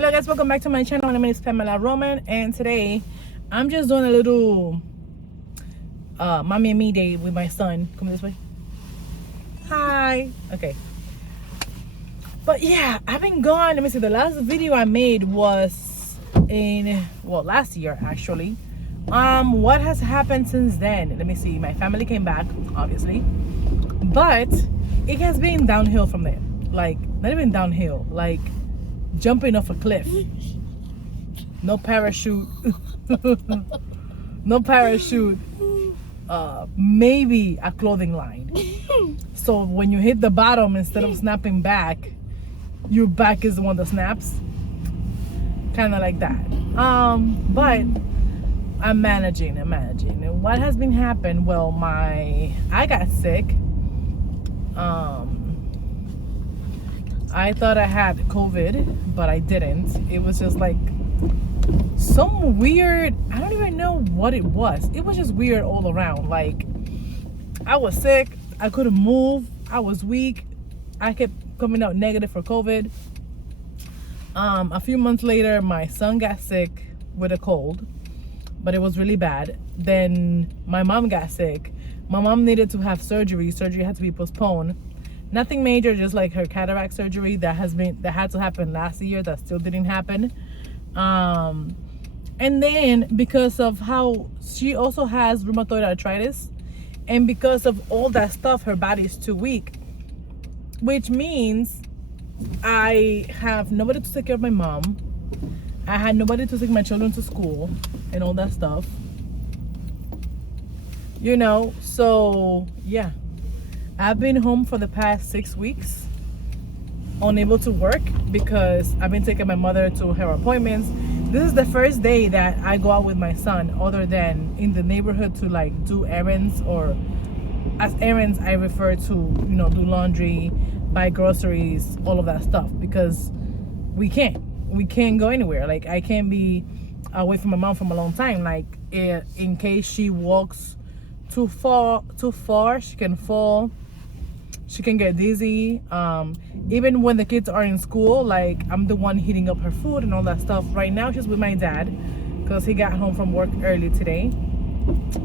Hello guys, welcome back to my channel. My name is Pamela Roman, and today I'm just doing a little mommy and me day with my son. Come this way. Hi. Okay. But yeah, I've been gone. Let me see. The last video I made was last year actually. What has happened since then? Let me see. My family came back, obviously, but it has been downhill from there. Like, not even downhill, like jumping off a cliff. No parachute. No parachute. Maybe a clothing line. So when you hit the bottom, instead of snapping back, your back is the one that snaps. Kind of like that. But I'm managing. And what has been happening? Well, I got sick. I thought I had COVID, but I didn't. It was just like some weird, I don't even know what it was. It was just weird all around. Like, I was sick, I couldn't move, I was weak, I kept coming out negative for COVID. A few months later, my son got sick with a cold, but it was really bad. Then my mom got sick. My mom needed to have surgery. Surgery had to be postponed. Nothing major, just like her cataract surgery that had to happen last year, that still didn't happen. And then because of how she also has rheumatoid arthritis, and because of all that stuff, her body is too weak, which means I have nobody to take care of my mom. I had nobody to take my children to school and all that stuff, so yeah, I've been home for the past 6 weeks, unable to work because I've been taking my mother to her appointments. This is the first day that I go out with my son other than in the neighborhood to like do errands, or as errands I refer to, do laundry, buy groceries, all of that stuff, because we can't go anywhere. Like, I can't be away from my mom for a long time. Like, in case she walks too far, she can fall. She can get dizzy. Even when the kids are in school, like, I'm the one heating up her food and all that stuff. Right now she's with my dad because he got home from work early today,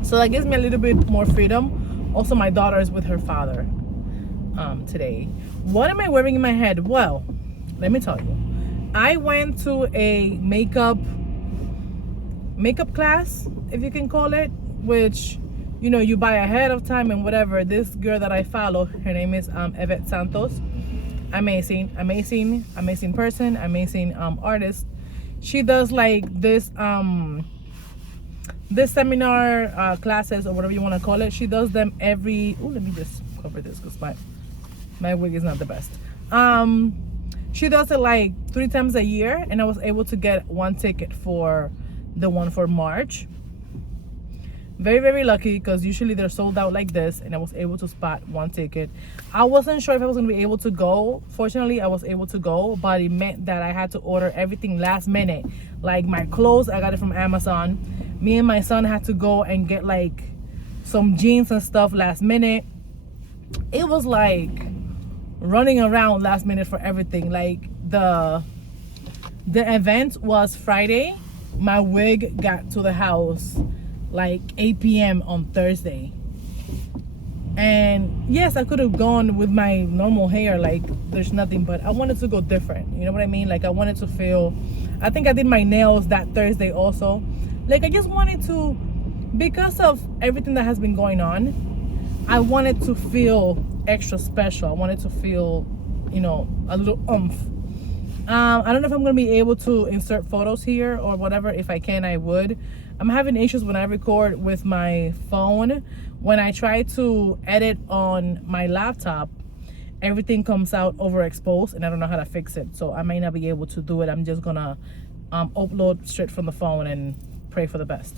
so that gives me a little bit more freedom. Also, my daughter is with her father today. What am I wearing in my head? Well, let me tell you, I went to a makeup class, if you can call it, which you buy ahead of time and whatever. This girl that I follow, her name is Yvette Santos. Amazing person, amazing artist. She does like this seminar classes, or whatever you want to call it. She does them every, let me just cover this because my wig is not the best. She does it like 3 times a year, and I was able to get one ticket for the one for March. Very, very lucky, because usually they're sold out like this, and I was able to spot one ticket. I wasn't sure if I was going to be able to go. Fortunately, I was able to go, but it meant that I had to order everything last minute. Like, my clothes, I got it from Amazon. Me and my son had to go and get like some jeans and stuff last minute. It was like running around last minute for everything. Like, the event was Friday. My wig got to the house like 8 p.m. on Thursday. And yes, I could have gone with my normal hair, like there's nothing, but I wanted to go different. You know what I mean? Like, I wanted to feel, I think I did my nails that Thursday also. Like, I just wanted to, because of everything that has been going on, I wanted to feel extra special. I wanted to feel, a little oomph. I don't know if I'm going to be able to insert photos here or whatever. If I can, I would. I'm having issues when I record with my phone. When I try to edit on my laptop, everything comes out overexposed, and I don't know how to fix it. So I may not be able to do it. I'm just going to upload straight from the phone and pray for the best.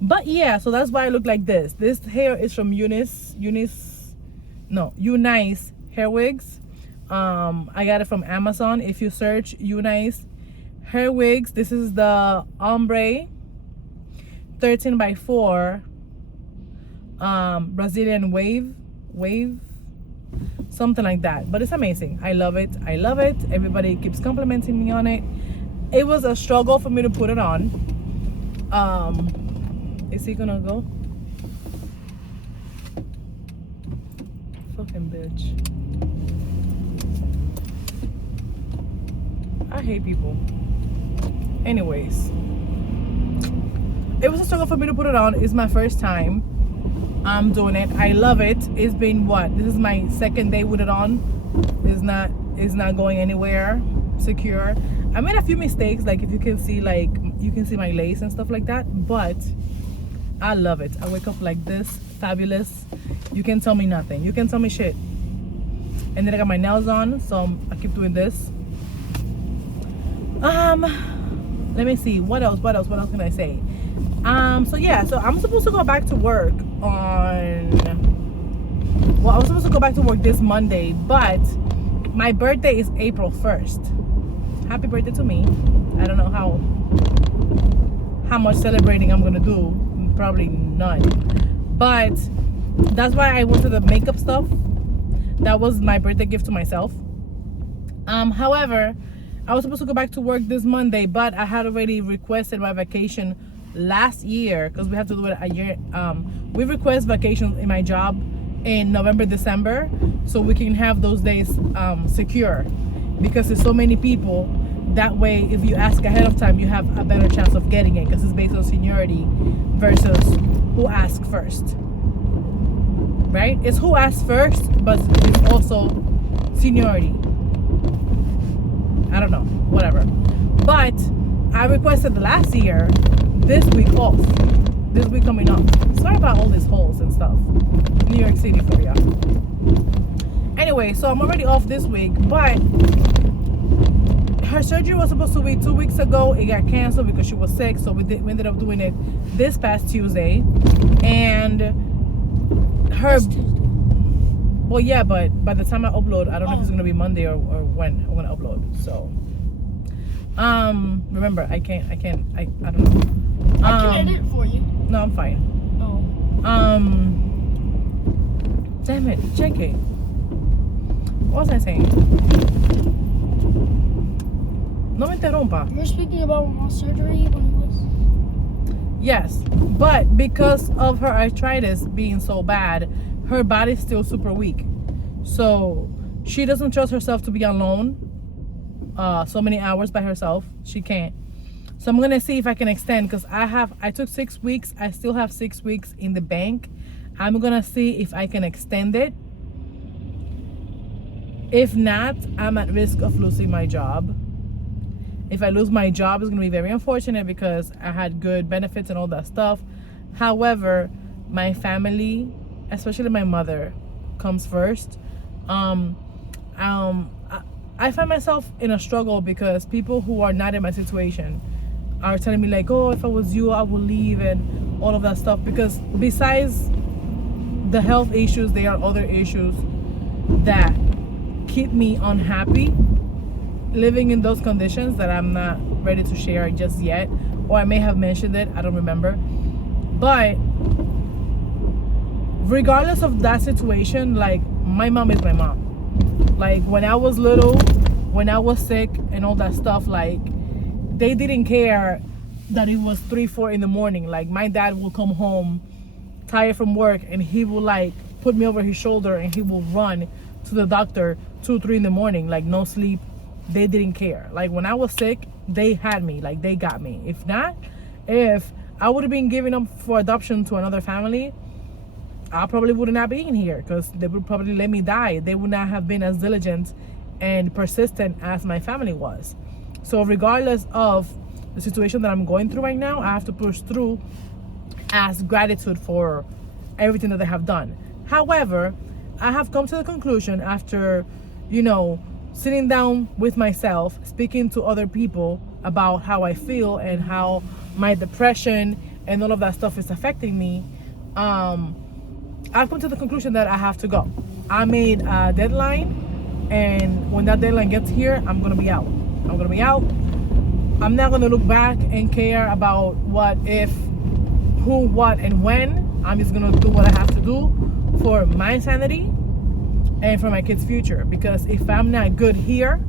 But yeah, so that's why I look like this. This hair is from Unice Hair Wigs. I got it from Amazon. If you search Unice Hair Wigs, this is the ombre 13x4 Brazilian wave something like that. But it's amazing. I love it. I love it. Everybody keeps complimenting me on it. It was a struggle for me to put it on. Is he gonna go? Fucking bitch. I hate people. Anyways, it was a struggle for me to put it on. It's my first time I'm doing it. I love it. It's been what? This is my second day with it on. It's not going anywhere. Secure. I made a few mistakes, like if you can see, like you can see my lace and stuff like that, but I love it. I wake up like this, fabulous. You can tell me nothing. You can tell me shit. And then I got my nails on, so I keep doing this. Let me see, what else can I say? So yeah, so I'm supposed to go back to work I was supposed to go back to work this Monday, but my birthday is April 1st. Happy birthday to me. I don't know how much celebrating I'm gonna do. Probably none. But that's why I went to the makeup stuff. That was my birthday gift to myself. However, I was supposed to go back to work this Monday, but I had already requested my vacation last year because we have to do it a year. We request vacations in my job in November, December, so we can have those days secure, because there's so many people. That way, if you ask ahead of time, you have a better chance of getting it, because it's based on seniority versus who asked first, right? It's who asked first, but it's also seniority. I don't know, whatever. But I requested last year this week off. This week coming up. Sorry about all these holes and stuff. New York City for ya. Anyway, so I'm already off this week, but her surgery was supposed to be 2 weeks ago. It got canceled because she was sick, so we ended up doing it this past Tuesday. And her... Well, yeah, but by the time I upload, I don't know if it's gonna be Monday or when I'm gonna upload. So, remember, I don't know. I can edit for you. No, I'm fine. Oh. Damn it, JK. What was I saying? No me interrumpa. You're speaking about my surgery when it was... Yes, but because of her arthritis being so bad, her body's still super weak. So she doesn't trust herself to be alone so many hours by herself. She can't. So I'm gonna see if I can extend, because I took 6 weeks. I still have 6 weeks in the bank. I'm gonna see if I can extend it. If not, I'm at risk of losing my job. If I lose my job, it's gonna be very unfortunate because I had good benefits and all that stuff. However, my family, especially my mother, comes first. I find myself in a struggle because people who are not in my situation are telling me like, oh, if I was you, I would leave and all of that stuff. Because besides the health issues, there are other issues that keep me unhappy living in those conditions that I'm not ready to share just yet, or I may have mentioned it, I don't remember. But regardless of that situation, like, my mom is my mom. Like, when I was little, when I was sick and all that stuff, like, they didn't care that it was 3-4 in the morning. Like, my dad will come home tired from work and he will like put me over his shoulder and he will run to the doctor 2-3 in the morning, like no sleep. They didn't care. Like, when I was sick, they had me, like they got me. If I would have been given up for adoption to another family, I probably would not be in here, because they would probably let me die. They would not have been as diligent and persistent as my family was. So regardless of the situation that I'm going through right now, I have to push through as gratitude for everything that they have done. However, I have come to the conclusion after, sitting down with myself, speaking to other people about how I feel and how my depression and all of that stuff is affecting me. I've come to the conclusion that I have to go. I made a deadline, and when that deadline gets here, I'm gonna be out. I'm not gonna look back and care about what, if, who, what, and when. I'm just gonna do what I have to do for my sanity, and for my kids' future. Because if I'm not good here,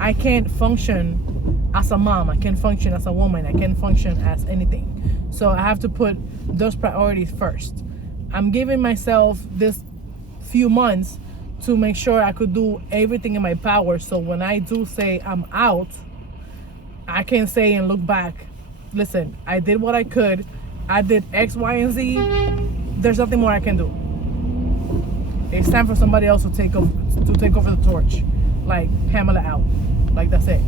I can't function as a mom. I can't function as a woman. I can't function as anything. So I have to put those priorities first. I'm giving myself this few months to make sure I could do everything in my power. So when I do say I'm out, I can say and look back, listen, I did what I could. I did X, Y, and Z. There's nothing more I can do. It's time for somebody else to take over the torch. Like Pamela out. Like that's it.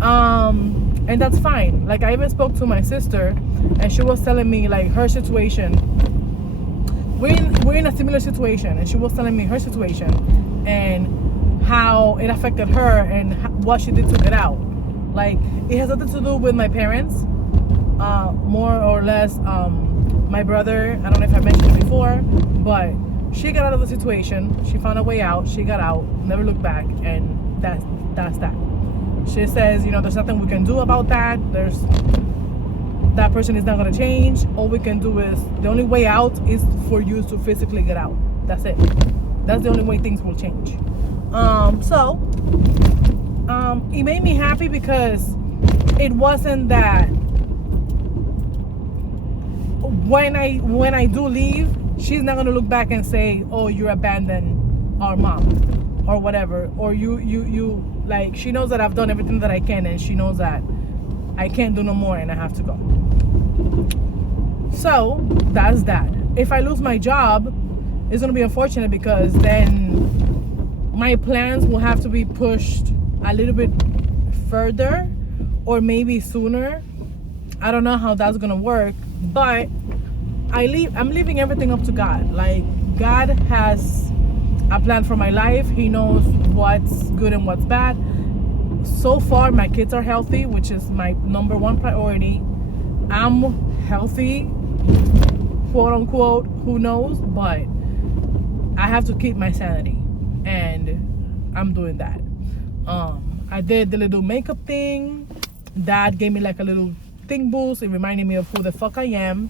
And that's fine. Like I even spoke to my sister and she was telling me like her situation. We're in a similar situation, and she was telling me her situation and how it affected her and what she did to get out. Like it has nothing to do with my parents, more or less. My brother, I don't know if I mentioned it before, but she got out of the situation. She found a way out. She got out, never looked back, and that's that. She says, there's nothing we can do about that. That person is not going to change. All we can do is, the only way out is for you to physically get out. That's it. That's the only way things will change. It made me happy because it wasn't that when I do leave, she's not going to look back and say, oh, you abandoned our mom or whatever. Or you like, she knows that I've done everything that I can, and she knows that I can't do no more and I have to go. So that's that. If I lose my job, it's going to be unfortunate because then my plans will have to be pushed a little bit further or maybe sooner. I don't know how that's going to work, but I'm leaving everything up to God. Like God has a plan for my life. He knows what's good and what's bad. So far, my kids are healthy, which is my number one priority. I'm healthy, quote unquote, who knows, but I have to keep my sanity, and I'm doing that. I did the little makeup thing. That gave me like a little thing boost. It reminded me of who the fuck I am,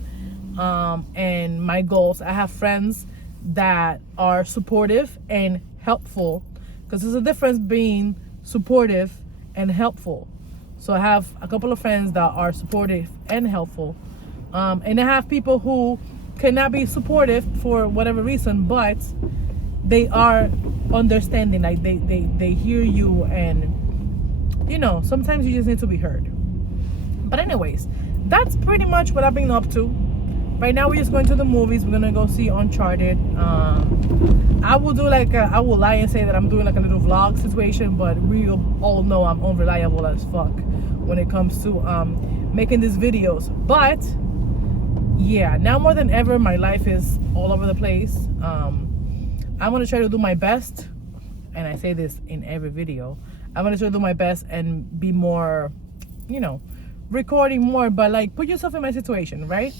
and my goals. I have friends that are supportive and helpful, because there's a difference being supportive and helpful. So I have a couple of friends that are supportive and helpful, and I have people who cannot be supportive for whatever reason, but they are understanding. Like they hear you, and sometimes you just need to be heard. But anyways, that's pretty much what I've been up to. Right now we're just going to the movies. We're gonna go see Uncharted. I will lie and say that I'm doing like a little vlog situation, but we all know I'm unreliable as fuck when it comes to making these videos. But yeah, now more than ever, my life is all over the place. I'm gonna try to do my best, and I say this in every video. I'm gonna try to do my best and be more, recording more, but like put yourself in my situation, right?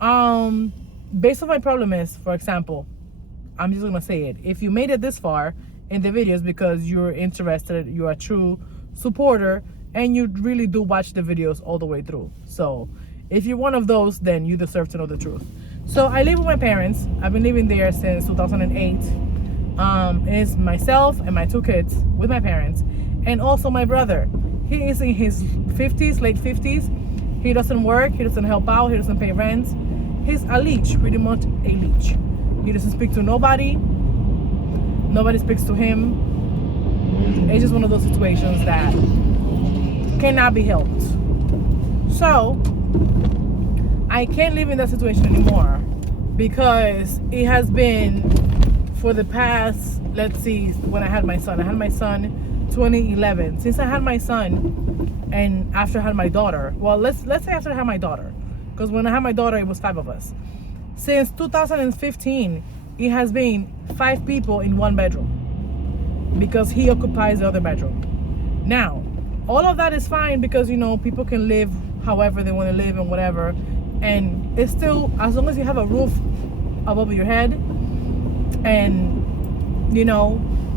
Based on my problem is, for example, I'm just gonna say it. If you made it this far in the videos because you're interested, you're a true supporter, and you really do watch the videos all the way through. So if you're one of those, then you deserve to know the truth. So I live with my parents. I've been living there since 2008. It's myself and my two kids with my parents, and also my brother. He is in his 50s, late 50s. He doesn't work, he doesn't help out, he doesn't pay rent. He's a leech, pretty much a leech. He doesn't speak to nobody. Nobody speaks to him. It's just one of those situations that cannot be helped. So I can't live in that situation anymore, because it has been for the past, let's see, when I had my son 2011. Since I had my son, and after I had my daughter, well, let's say after I had my daughter, because when I had my daughter it was 5 of us. Since 2015 it has been 5 people in one bedroom, because he occupies the other bedroom. Now all of that is fine, because people can live however they want to live and whatever, and it's still, as long as you have a roof above your head, and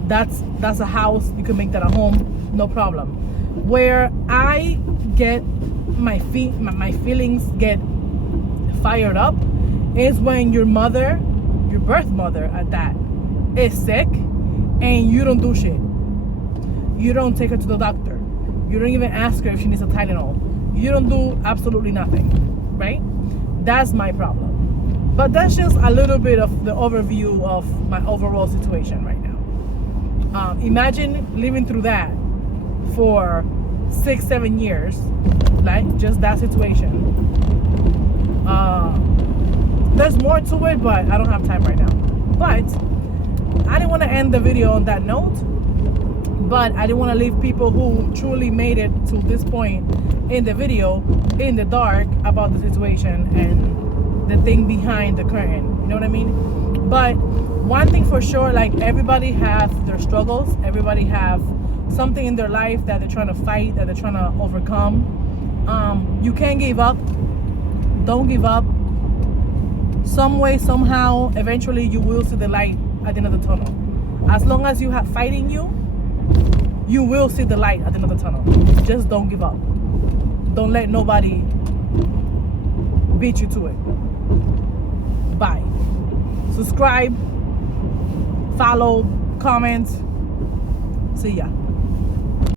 that's a house, you can make that a home, no problem. Where I get my feelings get fired up is when your mother, your birth mother at that, is sick and you don't do shit. You don't take her to the doctor. You don't even ask her if she needs a Tylenol. You don't do absolutely nothing, right? That's my problem. But that's just a little bit of the overview of my overall situation right now. Imagine living through that for 6-7 years, like just that situation. There's more to it, but I don't have time right now. But I didn't want to end the video on that note, but I didn't want to leave people who truly made it to this point in the video in the dark about the situation and the thing behind the curtain. You know what I mean? But one thing for sure, like, everybody has their struggles. Everybody have something in their life that they're trying to fight, that they're trying to overcome. You can't give up. Don't give up. Some way, somehow, eventually you will see the light at the end of the tunnel. As long as you have fight in you, you will see the light at the end of the tunnel. Just don't give up. Don't let nobody beat you to it. Bye. Subscribe, follow, comment. See ya.